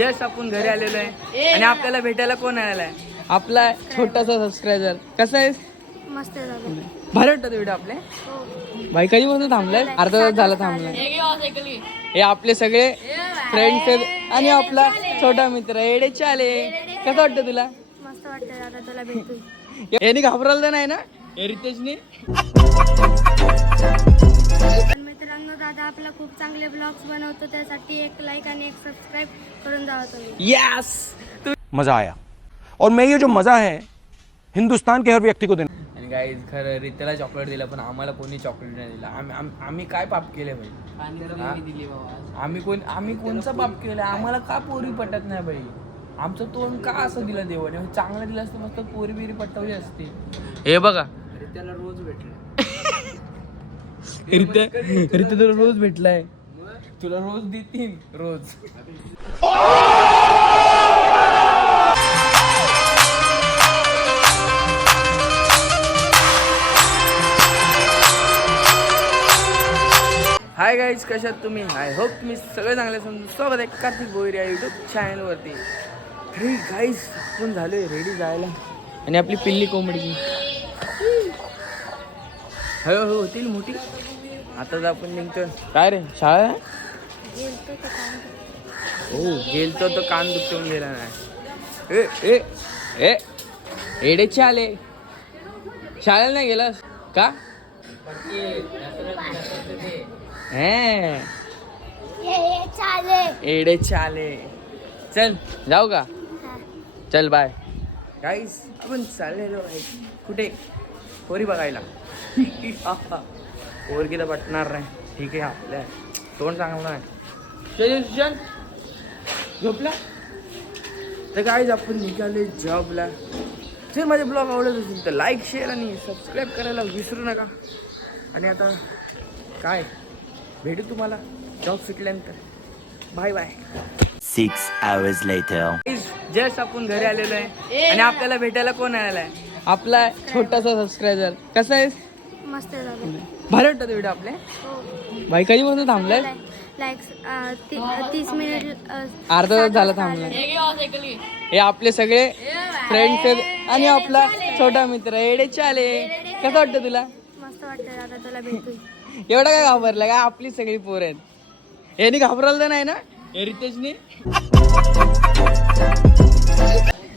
Just आपण घरी आलेलो आहे आणि आपल्याला भेटायला कोण आलेला आहे? आपला छोटासा सबस्क्रायबर. कसा आहेस? मस्त झालं. भारी वाटतं व्हिडिओ आपले. हो. भाई कधीपासून थांबलाय? अर्धा तास झाला थांबलाय. हे आपले सगळे फ्रेंड्स आहेत आणि आपला छोटा मित्र एडेचे आले. कसं वाटतं तुला? मस्त वाटतं दादा तुला भेटून. यांनी घाबरवलं तर नाही ना रितेशनी? पण मित्रांनो दादा आपला खूप चांगले ब्लॉग्स बनवतो, त्यासाठी एक लाईक आणि एक सबस्क्राईब करून जावा तुम्ही. यस. मजा आया और मैं ये जो मजा है हिंदुस्तान के हर व्यक्ति को देना. आणि गाईज खरं रितेला चॉकलेट दिलं पण आम्हाला कोणी चॉकलेट नाही दिलं. आम्ही काय पाप केले भाई? आम्ही कोणचा पाप केलं? आम्हाला का पोरी पटत नाही भाई? आमचं तोंड का असं दिलं देवाने? चांगलं दिलं असतं मस्त पोरी बिरी पटवली असते. हे बघा रित्याला रोज भेटलं. रित्या तुला रोज भेटलाय. तुला रोज देतील रोज. हाय गाईज, कशात तुम्ही? आय होप तुम्ही सगळे चांगले समजून स्वागत आहे कार्तिक भोईर या यूट्यूब चॅनलवरती. तरी गाईज आपण झालोय रेडी जायला आणि आपली पिल्ली कोंबडी हळूहळू होतील मोठी. आता आपण निघतो. काय रे शाळा आहे? हो गेलतो तो कान दुखून गेला नाही. ए ए ए एडेचे आले. शाळेला नाही गेलास का? एडे चाले. चल जाऊ का? चल बाय. गाईस आपण चाललेलो आहे कुठे? पोरी बघायला. पोरगीला पटणार नाही. ठीक आहे आपल्या तोंड चांगलं आहे. सुशांत झोपला तर गाईज आपण निघाले जॉबला. जर माझे ब्लॉग आवडत असेल तर लाईक शेअर आणि सबस्क्राईब करायला विसरू नका. आणि आता काय भेटू तुम्हाला जॉब सुटल्यानंतर. Bye bye. 6 hours later. Just आपण घरी आलेलो आहे आणि आपल्याला भेटायला कोण आलेला आहे? आपला छोटासा सबस्क्रायबर. कसा आहेस? मस्त झालं. भारी वाटतं व्हिडिओ आपले. हो. भाई कधीपासून थांबलाय? लाईक्स 30 मिनिट अर्धा तास झाला थांबलाय. हे आपले सगळे फ्रेंड्स आहेत आणि आपला छोटा मित्र एडेचे आले. कसं वाटतं तुला? मस्त वाटतं दादा तुला भेटून. एवढं काय घाबरलं? काय आपली सगळी पोर आहेत. यांनी घाबरवलं तर नाही ना रितेशनी?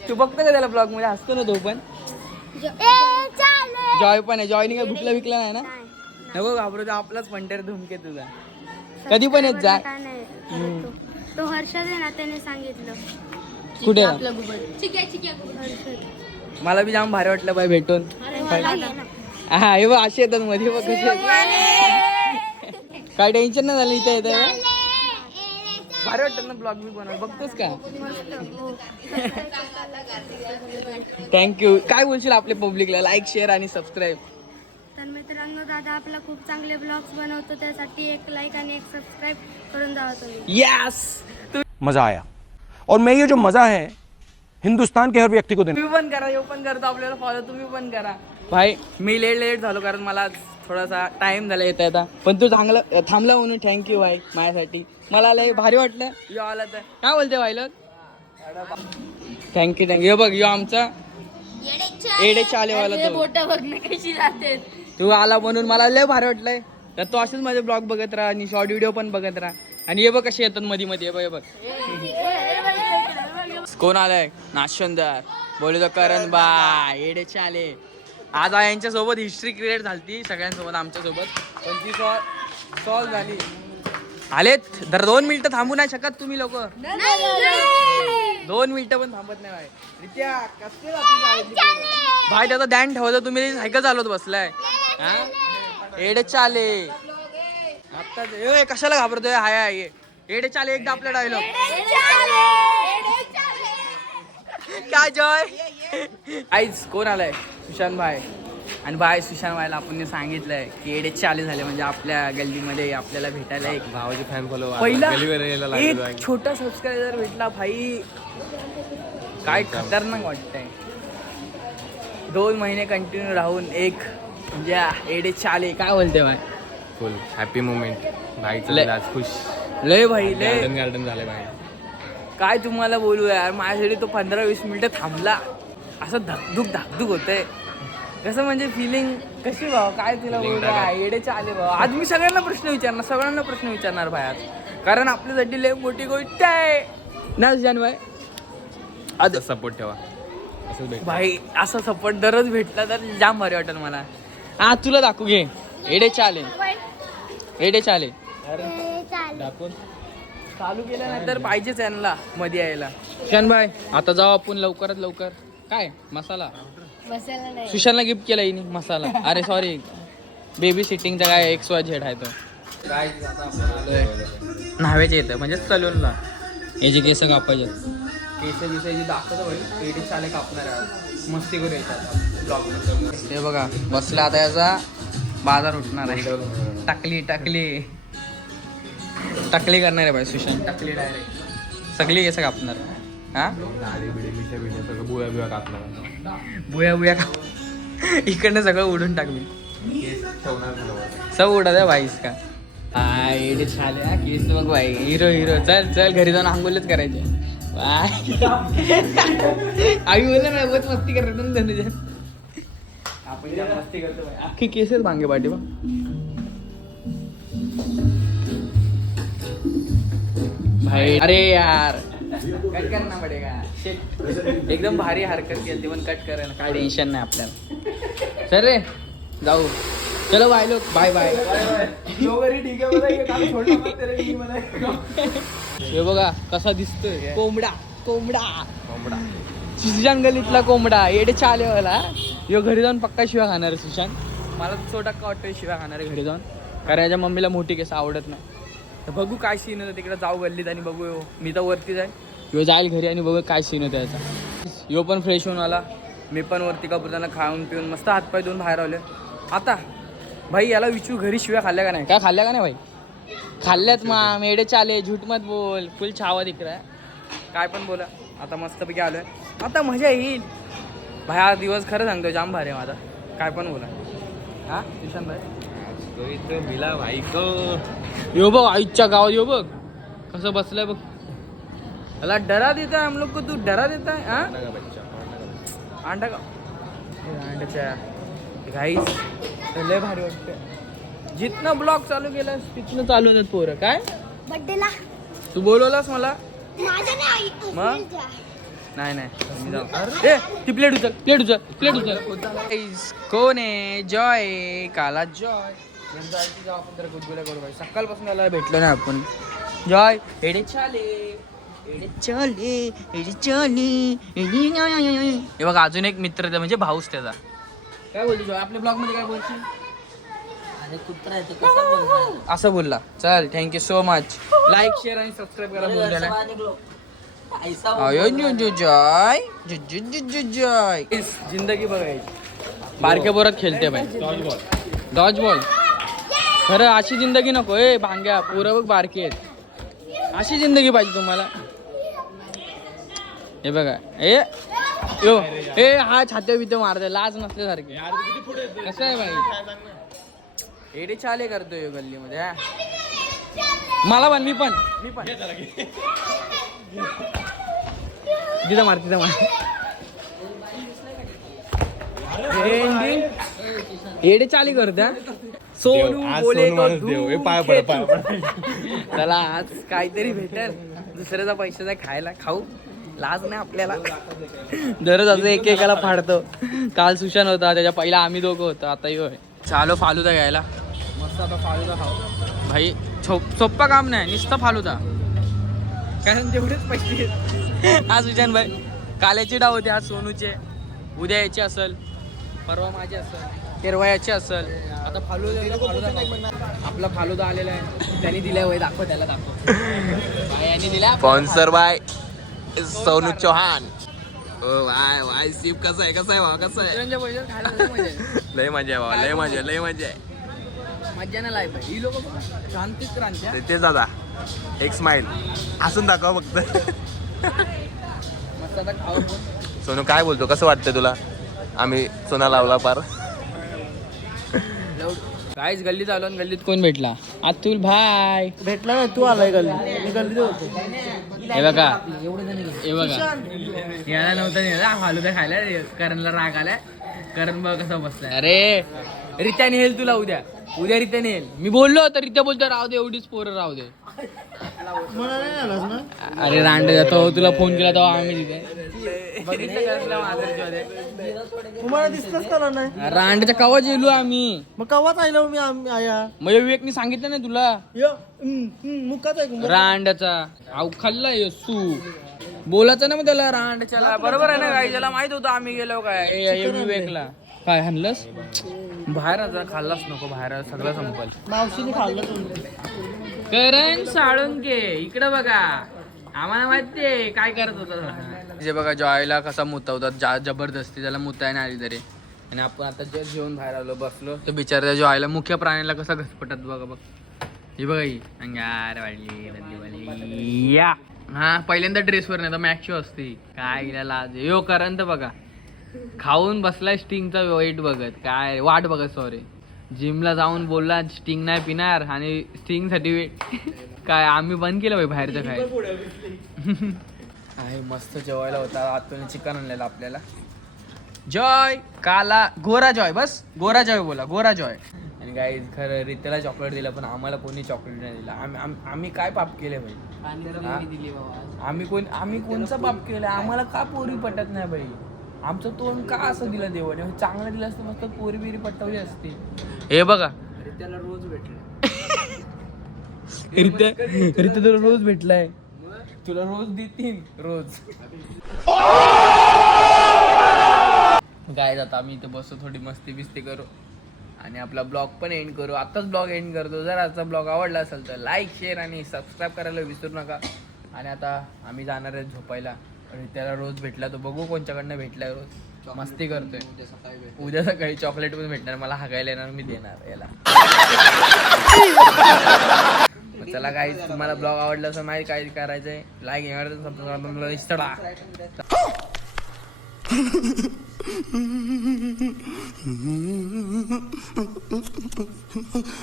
तू बघतो का त्याला ब्लॉग मध्ये? हसतो ना तो पण. जॉय पण आहे. जॉयनी काय भुकला विकला नाही ना? नको घाबरू. आपलाच पंटर धुमके तुझा. कधी पण येत जा. काय नाही. तो हर्षद आहे ना, त्याने सांगितलं. कुठे? हर्षद. मला बी जाम भारी वाटलं बाय भेटून. हा हे बघ असे येतात मध्ये बघ कसे काय टेन्शन नाही झालं. इथे येत भारी वाटतं ना ब्लॉग मी बनव. बघतोस का? थँक्यू. काय बोलशील आपल्या पब्लिकला? लाईक शेअर आणि सबस्क्राईब. तर मित्रांनो दादा आपला खूप चांगले ब्लॉग्स बनवतो, त्यासाठी एक लाईक आणि एक सबस्क्राईब करून जावा तुम्ही. यस. मजा आया और मैं ये जो मजा है हिंदुस्तान के हर व्यक्ति को देना. तुम्ही पण करा. हे पण करतो आपल्याला फॉलो. तुम्ही पण करा. भाई मी लेट झालो कारण मला थोडासा टाइम झाला येता. पण तू चांगला थांबला म्हणून थँक्यू भाई माझ्यासाठी. मला लय भारी वाटलं यो आला तर. काय बोलते भाई लोक? थँक्यू. यो बघ यो आमचा एडेचे आले वाला तो. तू आला म्हणून मला लय भारी वाटलंय. तर तू असेच माझे ब्लॉग बघत राहा आणि शॉर्ट व्हिडिओ पण बघत राहा. आणि हे बघ कसे येतात मध्ये मध्ये. हे बघ कोण आलाय? नाशवंदर बोलू तो करण बाय एडेचे आले. आज यांच्यासोबत हिस्ट्री क्रिएट झाली सगळ्यांसोबत आमच्यासोबत. पण ती सॉल्व झाली. आलेत दर 2 मिनिटं थांबू नाही शकत तुम्ही लोक? 2 मिनिटं पण थांबत नाही भाई. रित्या कसले भाई त्याचा ध्यान ठेवतो. तुम्ही सायकल चालवत बसलाय. एडेचे आले आता. कशाला घाबरतोय? हाय हाय एडेचे आले. एकदा आपला डायलॉग काय जॉय. आईच कोण आलाय? सुशांत भाई. आणि बाय सुशांत भाईला आपण सांगितलंय की एडेचे चाले झाले म्हणजे आपल्या गल्लीमध्ये आपल्याला भेटायला एक भावाचे फॅन फॉलो पहिला एक छोटा सबस्क्रायबर भेटला भाई. काय खतरनाक वाटतंय. 2 महिने कंटिन्यू राहून एक म्हणजे एडेचे आले. काय बोलते भाई? फुल हॅपी मोमेंट. भाईचं आज खुश. लय भाई लय गार्डन झाले भाई. काय तुम्हाला बोलू यार, माझ्यासाठी तो 15-20 मिनिटं थांबला. असं धाकधूक होतंय. कसं म्हणजे फिलिंग कशी भाऊ, काय तिला बोलू, येडेचे आले भाऊ. आज मी सगळ्यांना प्रश्न विचारणार भाई आज, कारण आपल्यासाठी लय मोठी गोष्ट आहे ना सुशांत भाई. आज सपोर्ट ठेवा भाई, असा सपोर्ट दररोज भेटला तर जाम भारी वाटेल मला. हा तुला दाखवू घे, येडेचे आले. चालू केलं नाही तर पाहिजेच यांना मध्ये यायला. सुशांत भाई आता जाऊ आपण लवकरात लवकर. काय मसाला बसायला नाही. सुशांतला गिफ्ट केला हिने मसाला. अरे सॉरी, बेबी सिटिंगचा काय XYZ आहे तो. काय न्हाव्याचे येतं म्हणजे सलूनला. याचे केस कापायचे, केस दिसायची दाखवतो भाई. एडी चाले कापणार आहे, मस्ती करू यायचा ब्लॉग. हे बघा बसला, आता याचा बाजार उठणार आहे. टाकली करणार आहे भाई सुशांत. टाकली डायरेक्ट सगळी केस कापणार. हा बुया का इकडनं सगळं उडून टाकली. सब उडा द्या भाईस का. एवढे छान आहे केस बघ भाई. हिरो चल घरी जाऊन आंघोळच करायचे. आई बोलला ना बहुत मस्ती करत धनुजन. आपण मस्ती करतो भाई. अख्खी केसच भांगे पाठी बा. भाई अरे यार कट करना पडेगा. शिट, एकदम भारी हरकत केली पण कट करायला काय टेन्शन नाही आपल्याला. चल रे जाऊ. चलो बाय लोक, बाय. हे बघा कसा दिसतोय कोंबडा सुशांत गलीतला कोंबडा. येडे चाले वाला. यो घरी जाऊन पक्का शिवा खाणार आहे सुशांत. मला 100% वाटतं शिवा खाणार आहे घरी जाऊन, कारण याच्या मम्मीला मोठी केस आवडत नाही. तर बघू काय सीन होतं तिकडे. जाऊ गल्लीत आणि बघू. मी तर वरती जाईल, यो जाईल घरी आणि बघू काय सीन होतं याचा. यो पण फ्रेश होऊन आला, मी पण वरती कपूरताना खाऊन पिऊन मस्त हातपाय धुवून बाहेर आले. आता भाई याला विचारू घरी शिव्या खाल्ल्या का नाही. काय खाल्ल्या का नाही भाई. खाल्ल्यात मा मेडे चाले, झूठ मत बोल, फुल छावा दिख रहा है. काय पण बोला. आता मस्तपैकी आलोय, आता मजा येईल भाई. हा दिवस खरं सांगतो जाम भारी आहे माझा. काय पण बोला. हा सुशांत भाई मिला भाई को. यो बघ आईच्या गावात, यो बघ कसं बसलंय बघ. त्याला डरा देता है हम लोग को. तू डरा देता है. हाँ अंडा का अंड्याच्या गाईस लय भारी वाटतं. जितनं ब्लॉग चालू केलास तिथनं चालू होतात पोरं. काय बड्डेला तू बोलवलास मला माझ्या नाही. मग नाही मी जाऊ. ए ती प्लेट उचल. कोण आहे. जॉय काला जॉय. जाऊ आपण जरा गुदगुल्या करू भाई. सकाळपासून याला भेटलो ना आपण. जॉय एडे चाले. हे बघा अजून एक मित्र म्हणजे भाऊच त्याचा. काय बोलतो जॉय आपल्या ब्लॉग मध्ये काय बोलशील. असं बोलला. चल thank you so much. Like share आणि सबस्क्राईब करा बोललेला. जॉय जिंदगी बघायची. बारक्या बोरात खेळते भाई. Dodge ball. खरं अशी जिंदगी नको. ए भांग्या पोरं बघ बारकी आहेत. अशी जिंदगी पाहिजे तुम्हाला. हे बघा हा छात्या बित्या मारते लाज नसल्यासारखे. कसं आहे भाई. एडे चाले करतोय गल्लीमध्ये. मला पण मी पण तिथं मार. एडे चाली करता. सोनू बोले चला आज काहीतरी भेटेल. दुसऱ्याचा पैशाचा खायला खाऊ. लाज नाही आपल्याला. दररोज असं एकेकाला फाडतो. काल सुशांत होता, त्याच्या पहिला आम्ही दोघं होतो, आता यो आहे. चालो फालुदा घ्यायला. मस्त आता फालुदा खाऊ भाई. सोप्पा काम नाही नुसतं फालुदा, कारण तेवढेच पैसे. हा सुशांत भाई काल्याचे डाव होते, आज सोनूचे, उद्या याचे असेल, परवा माझे असेल, तेरवा याचे असेल. आता फालुदा आपला फालुदा आलेला आहे. त्यांनी दिलाय वय. दाखव त्याला, दाखव. यांनी दिला स्पॉन्सर बाय सोनू चौहान. वाय सीप कसं आहे भावा, कसं आहे. लय मजा आहे भावा, लय मजा आहे. मज्जा नाही लाईफ आहे ही. लोक शांतीच क्रांती. तेच दादा एक स्माइल हसून दाखवा फक्त. मस्त आता खाऊ. सोनू काय बोलतो, कसं वाटतं तुला. आम्ही सोना लावला पार. काहीच गल्लीत आलो आणि गल्लीत कोण भेटला. अतुल भाई भेटला ना. तू आलाय गल्ली, मी गल्लीत होतो. हे बघा हे बघा याला नव्हतं नेला फालुदा खायला करणला राग आलाय. करण बघ कसं बसलाय. अरे रित्या नेल तुला उद्या रित्या नेल. मी बोललो तर रित्या बोलतो राहू दे एवढीच पोरं राहू दे. अरे रांड जातो तुला फोन केला तेव्हा आम्ही तिथे तुम्हाला दिसतच करा नाही. रांडच्या कवा जेलो आम्ही. मग कवाच आलो मी आया मग विवेकने सांगितलं ना तुला मुकाच आहे रांडचा आव खाल्ला यसू बोलायचं ना मग त्याला रांडच्याला. बरोबर आहे ना काही त्याला माहित होतं आम्ही गेलो काय विवेकला. काय हाणलंस बाहेर आता खाल्लाच नको बाहेर सगळं संपल. मावशीने खाल्लं करण साळुंके इकडं बघा आम्हाला माहितीये काय करत होता. जे बघा जॉयला कसा मुतवतात जबरदस्ती त्याला मुताय नाही आली तरी. आणि आपण आता जे घेऊन बाहेर आलो बसलो तर बिचारा जॉयला मुख्य प्राण्याला कसा घसपटत बघा बघ. ही बघा ही अंगार वाढली या. हा पहिल्यांदा ड्रेसवर नाही तर मॅक्शो असते काय लाज. यो करण तर बघा खाऊन बसलाय स्टिंगचा वेट बघत काय वाट बघत. सॉरी जिमला जाऊन बोलला स्टिंग नाही पिणार आणि स्टिंग साठी काय आम्ही बंद केलं बाई बाहेरचं काय. आहे मस्त जेवायला होता. आतून चिकन आणलेलं आपल्याला. जॉय काला गोरा जॉय बस गोरा जॉय बोला गोरा जॉय. आणि काही खरं रित्याला चॉकलेट दिलं पण आम्हाला कोणी चॉकलेट नाही दिलं. आम्ही काय पाप केले भाई. आम्ही कोणचा पाप केलं. आम्हाला का पोरी पटत नाही भाई. आमचं तोंड का असं दिलं देवाने. चांगलं दिलं असतं मस्त पोरी बिरी पटवली असती. हे बघा त्याला रोज भेटलं. रित्या तुला रोज भेटलाय. तुला रोज देतील रोज. काय जाता आम्ही इथे बसतो थोडी मस्ती बिस्ती करू आणि आपला ब्लॉग पण एंड करू. आताच ब्लॉग एंड करतो. जर आजचा ब्लॉग आवडला असेल तर लाईक शेअर आणि सबस्क्राईब करायला विसरू नका. आणि आता आम्ही जाणार आहे झोपायला. आणि त्याला रोज भेटला तो बघू कोणच्याकडनं भेटलाय. रोज मस्ती करतोय. उद्या सकाळी चॉकलेट पण भेटणार मला. हागायला येणार मी देणार याला. चला काही तुम्हाला ब्लॉग आवडला असं माहिती काय करायचंय लाईक येणार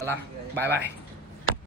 चला बाय बाय.